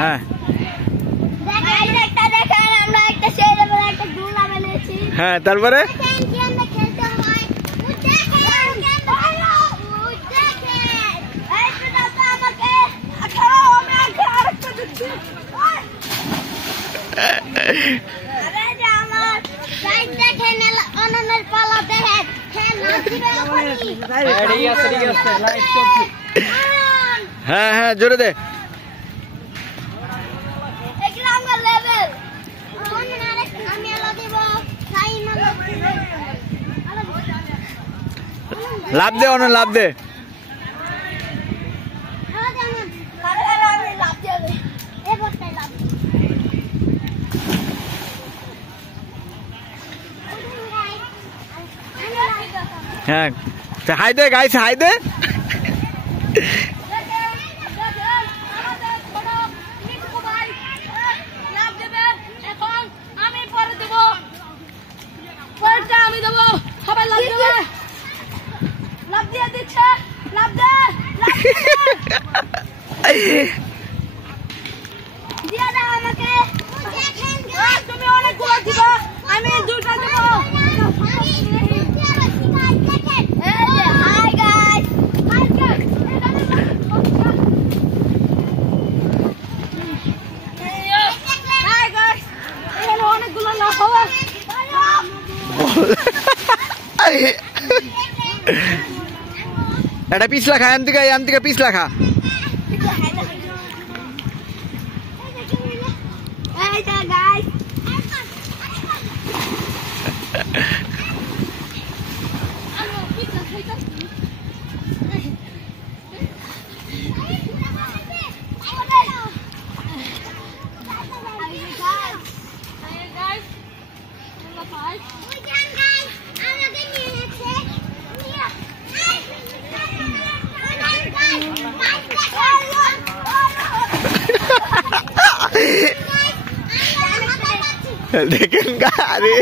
হ্যাঁ হ্যাঁ তারপরে হ্যাঁ হ্যাঁ জোরে দে লাভ দে অন লাভ দে হ্যাঁ হাই দে গাইস হাই দে আমি দেবো সবাই লাভ দেবে লাভ দিয়ে দিচ্ছে লাভ দে দিয়ে দাও আমাকে তুমি অনেকগুলো দিবা আমি দুটো দেবো অনেকগুলো লাভ হবে এটা পিছলা খা এন থেকে পিছলা খা দেখেন গাড়ি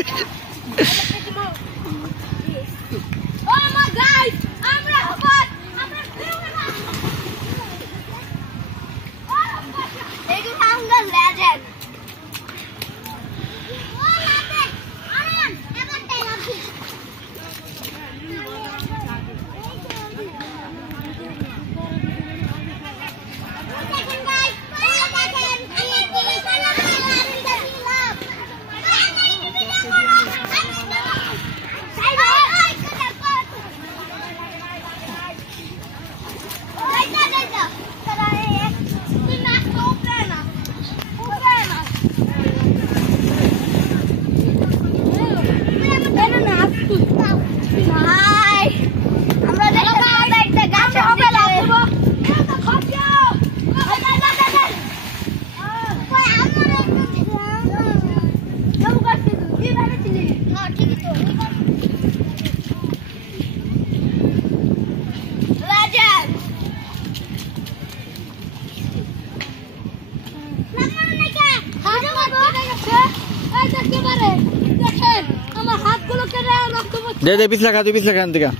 दे दे पिछला खा तू पिछला खा अंतिका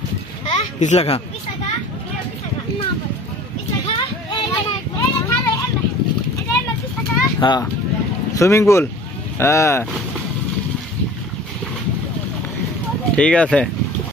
पिछला खा हाँ स्विमिंग पूल हाँ ठीक है।